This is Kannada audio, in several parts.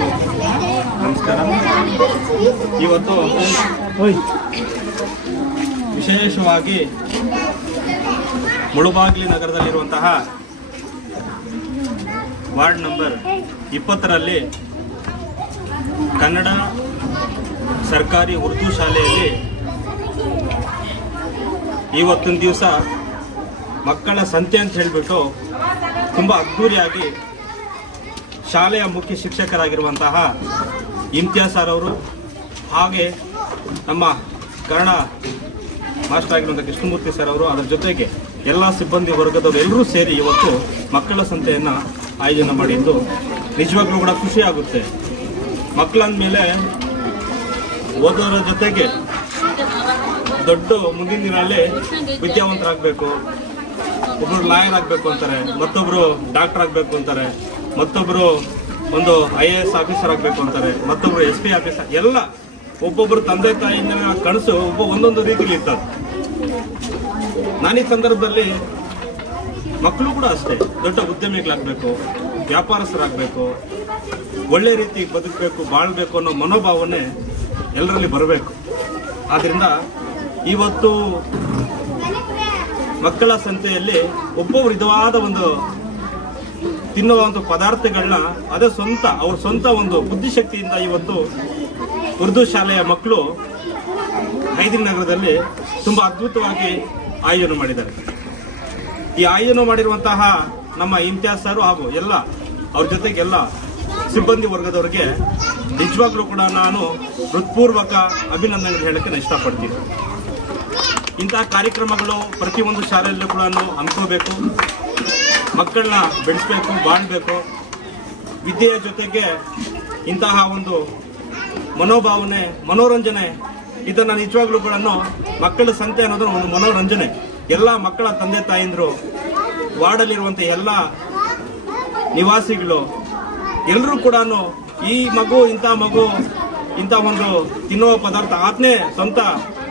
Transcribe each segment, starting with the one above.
ನಮಸ್ಕಾರ. ಇವತ್ತು ವಿಶೇಷವಾಗಿ ಮುಳುಬಾಗಿಲಿ ನಗರದಲ್ಲಿರುವಂತಹ ವಾರ್ಡ್ ನಂಬರ್ ಇಪ್ಪತ್ತರಲ್ಲಿ ಕನ್ನಡ ಸರ್ಕಾರಿ ಉರ್ದು ಶಾಲೆಯಲ್ಲಿ ಇವತ್ತಿನ ದಿವಸ ಮಕ್ಕಳ ಸಂತೆ ಅಂತ ಹೇಳಿಬಿಟ್ಟು ತುಂಬ ಅದ್ಧೂರಿಯಾಗಿ ಶಾಲೆಯ ಮುಖ್ಯ ಶಿಕ್ಷಕರಾಗಿರುವಂತಹ ಇಮ್ತಿಯಾಸ್ ಸರ್ ಅವರು ಹಾಗೆ ನಮ್ಮ ಕನ್ನಡ ಮಾಸ್ಟರ್ ಆಗಿರುವಂಥ ಕೃಷ್ಣಮೂರ್ತಿ ಸರ್ ಅವರು ಅದರ ಜೊತೆಗೆ ಎಲ್ಲ ಸಿಬ್ಬಂದಿ ವರ್ಗದವರು ಎಲ್ಲರೂ ಸೇರಿ ಇವತ್ತು ಮಕ್ಕಳ ಸಂತೆಯನ್ನು ಆಯೋಜನೆ ಮಾಡಿದ್ದು ನಿಜವಾಗ್ಲೂ ಕೂಡ ಖುಷಿ ಆಗುತ್ತೆ. ಮಕ್ಕಳಂದ್ಮೇಲೆ ಓದೋರ ಜೊತೆಗೆ ದೊಡ್ಡ ಮುಂದಿನ ದಿನಲ್ಲಿ ವಿದ್ಯಾವಂತರಾಗಬೇಕು ಒಬ್ಬರು ಲಾಯರ್ ಆಗಬೇಕು ಅಂತಾರೆ ಮತ್ತೊಬ್ಬರು ಡಾಕ್ಟರ್ ಆಗಬೇಕು ಅಂತಾರೆ. ಮತ್ತೊಬ್ಬರು ಒಂದು ಐ ಎ ಎಸ್ ಆಫೀಸರ್ ಆಗಬೇಕು ಅಂತಾರೆ ಮತ್ತೊಬ್ಬರು ಎಸ್ ಪಿ ಆಫೀಸರ್, ಎಲ್ಲ ಒಬ್ಬೊಬ್ಬರು ತಂದೆ ತಾಯಿನ ಕನಸು ಒಬ್ಬ ಒಂದೊಂದು ರೀತಿಲಿ ಇರ್ತದೆ. ನಾನು ಸಂದರ್ಭದಲ್ಲಿ ಮಕ್ಕಳು ಕೂಡ ಅಷ್ಟೇ, ದೊಡ್ಡ ಉದ್ಯಮಿಗಳಾಗಬೇಕು, ವ್ಯಾಪಾರಸ್ಥರಾಗಬೇಕು, ಒಳ್ಳೆ ರೀತಿ ಬದುಕಬೇಕು, ಬಾಳ್ಬೇಕು ಅನ್ನೋ ಮನೋಭಾವನೆ ಎಲ್ಲರಲ್ಲಿ ಬರಬೇಕು. ಆದ್ದರಿಂದ ಇವತ್ತು ಮಕ್ಕಳ ಸಂತೆಯಲ್ಲಿ ಒಬ್ಬೊಬ್ರು ವಿಧವಾದ ಒಂದು ತಿನ್ನುವಂಥ ಪದಾರ್ಥಗಳನ್ನ ಅದೇ ಸ್ವಂತ, ಅವ್ರ ಸ್ವಂತ ಒಂದು ಬುದ್ಧಿಶಕ್ತಿಯಿಂದ ಇವತ್ತು ಉರ್ದು ಶಾಲೆಯ ಮಕ್ಕಳು ಮೈದಿನ ನಗರದಲ್ಲಿ ತುಂಬಾ ಅದ್ಭುತವಾಗಿ ಆಯೋಜನೆ ಮಾಡಿದ್ದಾರೆ. ಈ ಆಯೋಜನೆ ಮಾಡಿರುವಂತಹ ನಮ್ಮ ಇಮ್ತಿಯಾಸ್ ಸರ್ ಹಾಗೂ ಎಲ್ಲ ಅವ್ರ ಜೊತೆಗೆಲ್ಲ ಸಿಬ್ಬಂದಿ ವರ್ಗದವರಿಗೆ ನಿಜವಾಗ್ಲೂ ಕೂಡ ನಾನು ಹೃತ್ಪೂರ್ವಕ ಅಭಿನಂದನೆ ಹೇಳಕ್ಕೆ ನಾನು ಇಷ್ಟಪಡ್ತೀನಿ. ಇಂತಹ ಕಾರ್ಯಕ್ರಮಗಳು ಪ್ರತಿಯೊಂದು ಶಾಲೆಯಲ್ಲೂ ಕೂಡ ಹಮ್ಮಿಕೋಬೇಕು ಮಕ್ಕಳನ್ನ ಬೆಳೆಸಬೇಕು ಬಾಳ್ಬೇಕು ವಿದ್ಯೆಯ ಜೊತೆಗೆ ಇಂತಹ ಒಂದು ಮನೋಭಾವನೆ, ಮನೋರಂಜನೆ, ಇದನ್ನು ನಿಜವಾಗ್ಲೂ ಕೂಡ ಮಕ್ಕಳ ಸಂತೆ ಅನ್ನೋದು ಒಂದು ಮನೋರಂಜನೆ. ಎಲ್ಲ ಮಕ್ಕಳ ತಂದೆ ತಾಯಿಂದರು ವಾರ್ಡಲ್ಲಿರುವಂಥ ಎಲ್ಲ ನಿವಾಸಿಗಳು ಎಲ್ಲರೂ ಕೂಡ ಈ ಮಗು, ಇಂಥ ಮಗು, ಇಂಥ ಒಂದು ತಿನ್ನುವ ಪದಾರ್ಥ ಆತನೇ ಸ್ವಂತ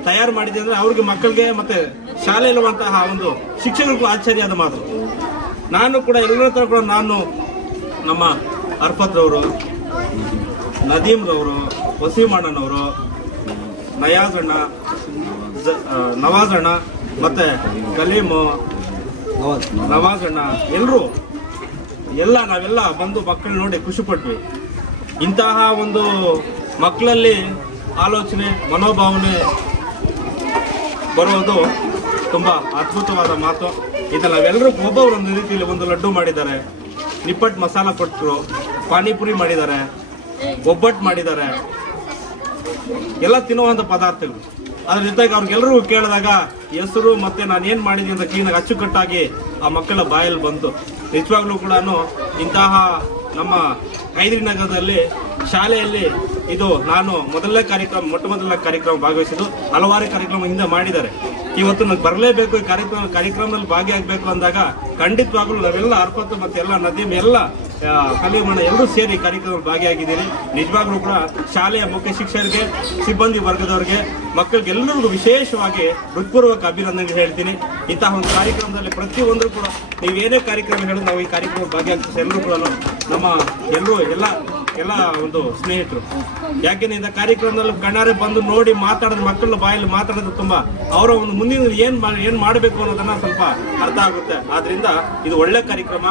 ತಯಾರು ಮಾಡಿದೆ ಅಂದರೆ ಅವ್ರಿಗೆ ಮಕ್ಕಳಿಗೆ ಮತ್ತು ಶಾಲೆಯಲ್ಲಿರುವಂತಹ ಒಂದು ಶಿಕ್ಷಕರಿಗೂ ಆಶ್ಚರ್ಯ ಅದು ಮಾತು. ನಾನು ಕೂಡ ಎಲ್ಲರ ಹತ್ರ ಕೂಡ ನಾನು ನಮ್ಮ ಅರ್ಫತ್ ನದೀಮ್ರವರು ನದೀಮ್ ರವರು ವಸೀಮಣ್ಣನವರು ನಯಾಜಣ್ಣ ನವಾಜಣ್ಣ ಮತ್ತೆ ಕಲೀಮು ನವಾಜಣ್ಣ ಎಲ್ಲರೂ ಎಲ್ಲ ನಾವೆಲ್ಲ ಬಂದು ಮಕ್ಕಳು ನೋಡಿ ಖುಷಿ ಪಟ್ವಿ. ಇಂತಹ ಒಂದು ಮಕ್ಕಳಲ್ಲಿ ಆಲೋಚನೆ, ಮನೋಭಾವನೆ ಬರೋದು ತುಂಬಾ ಅದ್ಭುತವಾದ ಮಾತು. ಇದನ್ನ ನಾವೆಲ್ಲರೂ ಒಬ್ಬೊಬ್ರು ಒಂದು ರೀತಿಯಲ್ಲಿ ಒಂದು ಲಡ್ಡು ಮಾಡಿದ್ದಾರೆ. ನಿಪ್ಪಟ್ ಮಸಾಲ ಕೊಟ್ಟರು ಪಾನಿಪುರಿ ಮಾಡಿದ್ದಾರೆ, ಒಬ್ಬಟ್ಟು ಮಾಡಿದ್ದಾರೆ. ಎಲ್ಲ ತಿನ್ನುವಂಥ ಪದಾರ್ಥಗಳು. ಅದ್ರ ಜೊತೆಗೆ ಅವ್ರಿಗೆಲ್ಲರೂ ಕೇಳಿದಾಗ, ಹೆಸರು ಮತ್ತೆ ನಾನು ಏನು ಮಾಡಿದ್ದೀನಿ ಅಂತ ಕ್ಲೀನಾಗಿ ಅಚ್ಚುಕಟ್ಟಾಗಿ ಆ ಮಕ್ಕಳ ಬಾಯಲ್ಲಿ ಬಂತು. ನಿಜವಾಗ್ಲೂ ಕೂಡ ಇಂತಹ ನಮ್ಮ ಕೈದ್ರಿ ನಗರದಲ್ಲಿ ಶಾಲೆಯಲ್ಲಿ ಇದು ನಾನು ಮೊದಲನೇ ಕಾರ್ಯಕ್ರಮ, ಮೊಟ್ಟ ಮೊದಲನೇ ಕಾರ್ಯಕ್ರಮ ಭಾಗವಹಿಸಿದ್ದು ಹಲವಾರು ಕಾರ್ಯಕ್ರಮ ಹಿಂದೆ ಮಾಡಿದ್ದಾರೆ. ಇವತ್ತು ನನಗೆ ಬರಲೇಬೇಕು, ಈ ಕಾರ್ಯಕ್ರಮ, ಕಾರ್ಯಕ್ರಮದಲ್ಲಿ ಭಾಗಿಯಾಗಬೇಕು ಅಂದಾಗ ಖಂಡಿತವಾಗ್ಲೂ ನಾವೆಲ್ಲ ಅರ್ಪತ್ತು ಮತ್ತು ಎಲ್ಲ ನದೀಮ್ ಎಲ್ಲ ಕಲಿಮಣ ಎಲ್ಲರೂ ಸೇರಿ ಕಾರ್ಯಕ್ರಮದಲ್ಲಿ ಭಾಗಿಯಾಗಿದ್ದೀರಿ. ನಿಜವಾಗ್ಲೂ ಕೂಡ ಶಾಲೆಯ ಮುಖ್ಯ ಶಿಕ್ಷಕರಿಗೆ, ಸಿಬ್ಬಂದಿ ವರ್ಗದವರಿಗೆ, ಮಕ್ಕಳಿಗೆಲ್ಲರಿಗೂ ವಿಶೇಷವಾಗಿ ಹೃತ್ಪೂರ್ವಕ ಅಭಿನಂದನೆ ಹೇಳ್ತೀನಿ. ಇಂತಹ ಒಂದು ಕಾರ್ಯಕ್ರಮದಲ್ಲಿ ಪ್ರತಿಯೊಂದರೂ ಕೂಡ ನೀವು ಏನೇ ಕಾರ್ಯಕ್ರಮ ಹೇಳಿದ್ರು ನಾವು ಈ ಕಾರ್ಯಕ್ರಮ ಭಾಗಿಯಾಗ್ತೀವಿ. ಎಲ್ಲರೂ ಕೂಡ ನಮ್ಮ ಎಲ್ಲರೂ, ಎಲ್ಲ ಎಲ್ಲ ಒಂದು ಸ್ನೇಹಿತರು. ಯಾಕೆಂದ್ರೆ ಇಂಥ ಕಾರ್ಯಕ್ರಮದಲ್ಲಿ ಕಣ್ಣಾರೆ ಬಂದು ನೋಡಿ ಮಾತಾಡೋದು ಮಕ್ಕಳ ಬಾಯಲ್ಲಿ ಮಾತಾಡೋದು ತುಂಬಾ ಅವರ ಒಂದು ಮುಂದಿನ ಏನು ಏನು ಮಾಡಬೇಕು ಅನ್ನೋದನ್ನ ಸ್ವಲ್ಪ ಅರ್ಥ ಆಗುತ್ತೆ. ಆದ್ರಿಂದ ಇದು ಒಳ್ಳೆ ಕಾರ್ಯಕ್ರಮ,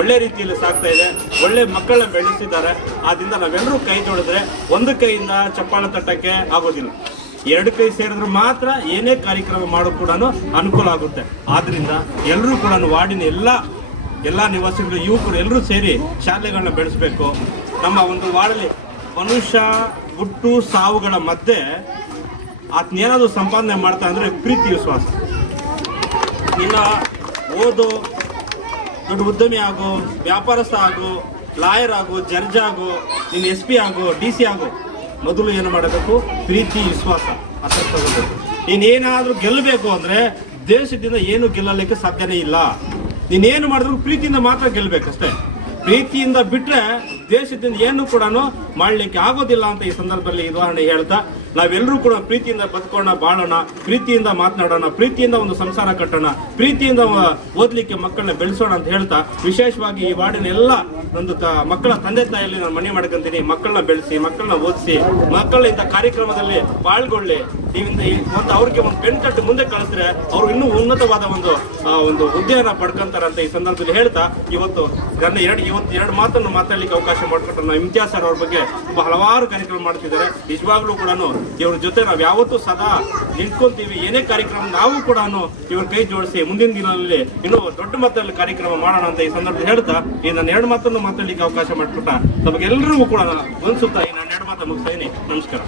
ಒಳ್ಳೆ ರೀತಿಯಲ್ಲಿ ಸಾಗ್ತಾ ಇದೆ, ಒಳ್ಳೆ ಮಕ್ಕಳನ್ನ ಬೆಳೆಸಿದ್ದಾರೆ. ಆದ್ರಿಂದ ನಾವೆಲ್ಲರೂ ಕೈ ಜೋಡಿದ್ರೆ ಒಂದು ಕೈಯಿಂದ ಚಪ್ಪಾಳೆ ತಟ್ಟಕ್ಕೆ ಆಗೋದಿಲ್ಲ. ಎರಡು ಕೈ ಸೇರಿದ್ರೆ ಮಾತ್ರ ಏನೇ ಕಾರ್ಯಕ್ರಮ ಮಾಡೋ ಕೂಡ ಅನುಕೂಲ ಆಗುತ್ತೆ. ಆದ್ರಿಂದ ಎಲ್ಲರೂ ಕೂಡ ವಾರ್ಡಿನ ಎಲ್ಲ ಎಲ್ಲ ನಿವಾಸಿಗಳು, ಯುವಕರು ಎಲ್ಲರೂ ಸೇರಿ ಶಾಲೆಗಳನ್ನ ಬೆಳೆಸಬೇಕು. ನಮ್ಮ ಒಂದು ವಾರ್ಡಲ್ಲಿ ಮನುಷ್ಯ, ಹುಟ್ಟು, ಸಾವುಗಳ ಮಧ್ಯೆ ಏನಾದರೂ ಸಂಪಾದನೆ ಮಾಡ್ತಾ ಅಂದ್ರೆ ಪ್ರೀತಿ ವಿಶ್ವಾಸ ಇಲ್ಲ ಓದು, ದೊಡ್ಡ ಉದ್ಯಮಿ ಆಗು, ವ್ಯಾಪಾರಸ್ಥ ಆಗು, ಲಾಯರ್ ಆಗು, ಜಡ್ಜ್ ಆಗು ನೀನು ಎಸ್ ಪಿ ಆಗು, ಡಿ ಸಿ ಆಗು, ಮೊದಲು ಏನು ಮಾಡಬೇಕು? ಪ್ರೀತಿ, ವಿಶ್ವಾಸ. ಅದನ್ನು ತಗೋಬೇಕು ನೀನೇನಾದ್ರೂ ಗೆಲ್ಲಬೇಕು ಅಂದ್ರೆ ದೇಶದಿಂದ ಏನು ಗೆಲ್ಲಲಿಕ್ಕೆ ಸಾಧ್ಯನೇ ಇಲ್ಲ. ನೀನೇನು ಮಾಡಿದ್ರು ಪ್ರೀತಿಯಿಂದ ಮಾತ್ರ ಗೆಲ್ಲಬೇಕಷ್ಟೇ ಪ್ರೀತಿಯಿಂದ ಬಿಟ್ರೆ ದೇಶದಿಂದ ಏನು ಕೂಡ ಮಾಡ್ಲಿಕ್ಕೆ ಆಗೋದಿಲ್ಲ ಅಂತ ಈ ಸಂದರ್ಭದಲ್ಲಿ ಉದಾಹರಣೆ ಹೇಳ್ತಾ ನಾವೆಲ್ಲರೂ ಕೂಡ ಪ್ರೀತಿಯಿಂದ ಬದುಕೋಣ ಬಾಳೋಣ, ಪ್ರೀತಿಯಿಂದ ಮಾತನಾಡೋಣ, ಪ್ರೀತಿಯಿಂದ ಒಂದು ಸಂಸಾರ ಕಟ್ಟೋಣ, ಪ್ರೀತಿಯಿಂದ ಓದಲಿಕ್ಕೆ ಮಕ್ಕಳನ್ನ ಬೆಳೆಸೋಣ ಅಂತ ಹೇಳ್ತಾ ವಿಶೇಷವಾಗಿ ಈ ವಾರ್ಡಿನ ಎಲ್ಲ ಒಂದು ತ- ಮಕ್ಕಳ ತಂದೆ ತಾಯಿಯಲ್ಲಿ ನಾನು ಮನೆ ಮಾಡ್ಕೊಂತೀನಿ. ಮಕ್ಕಳನ್ನ ಬೆಳೆಸಿ, ಮಕ್ಕಳನ್ನ ಓದಿಸಿ ಮಕ್ಕಳ ಇಂಥ ಕಾರ್ಯಕ್ರಮದಲ್ಲಿ ಪಾಲ್ಗೊಳ್ಳಿ. ನೀವಿಂದ ಒಂದು ಅವ್ರಿಗೆ ಒಂದು ಪೆನ್ ಕಟ್ಟು ಮುಂದೆ ಕಳಿಸಿದ್ರೆ ಅವ್ರು ಇನ್ನೂ ಉನ್ನತವಾದ ಒಂದು ಒಂದು ಹುದ್ದೆಯನ್ನ ಪಡ್ಕೊಂತಾರೆ ಅಂತ ಈ ಸಂದರ್ಭದಲ್ಲಿ ಹೇಳ್ತಾ ಇವತ್ತು ನನ್ನ ಎರಡು, ಇವತ್ತು ಎರಡು ಮಾತನ್ನು ಮಾತಾಡ್ಲಿಕ್ಕೆ ಅವಕಾಶ ಮಾಡಿಕೊಟ್ಟು ನಾವು ಇಮ್ತಿಯಾಸ್ ಸರ್ ಅವ್ರ ಬಗ್ಗೆ ತುಂಬಾ ಹಲವಾರು ಕಾರ್ಯಕ್ರಮ ಮಾಡ್ತಿದ್ದಾರೆ. ನಿಜವಾಗ್ಲೂ ಕೂಡ ಇವ್ರ ಜೊತೆ ನಾವು ಯಾವತ್ತೂ ಸದಾ ನಿಂತ್ಕೊಂತೀವಿ. ಏನೇ ಕಾರ್ಯಕ್ರಮ ನಾವು ಕೂಡ ಇವ್ರ ಕೈ ಜೋಡಿಸಿ ಮುಂದಿನ ದಿನಗಳಲ್ಲಿ ಇನ್ನೂ ದೊಡ್ಡ ಮಟ್ಟದಲ್ಲಿ ಕಾರ್ಯಕ್ರಮ ಮಾಡೋಣ ಅಂತ ಈ ಸಂದರ್ಭದಲ್ಲಿ ಹೇಳ್ತಾ, ಈ ನನ್ನ ಎರಡು ಮಾತನ್ನು ಮಾತಾಡ್ಲಿಕ್ಕೆ ಅವಕಾಶ ಮಾಡಿಕೊಟ್ಟ ನಮಗೆಲ್ಲರಿಗೂ ಕೂಡ ಅನ್ಸುತ್ತಾ ಈ ನನ್ನ ಎರಡು ಮಾತು ಮುಗಿಸ್ತಾ ಇದೀನಿ ನಮಸ್ಕಾರ.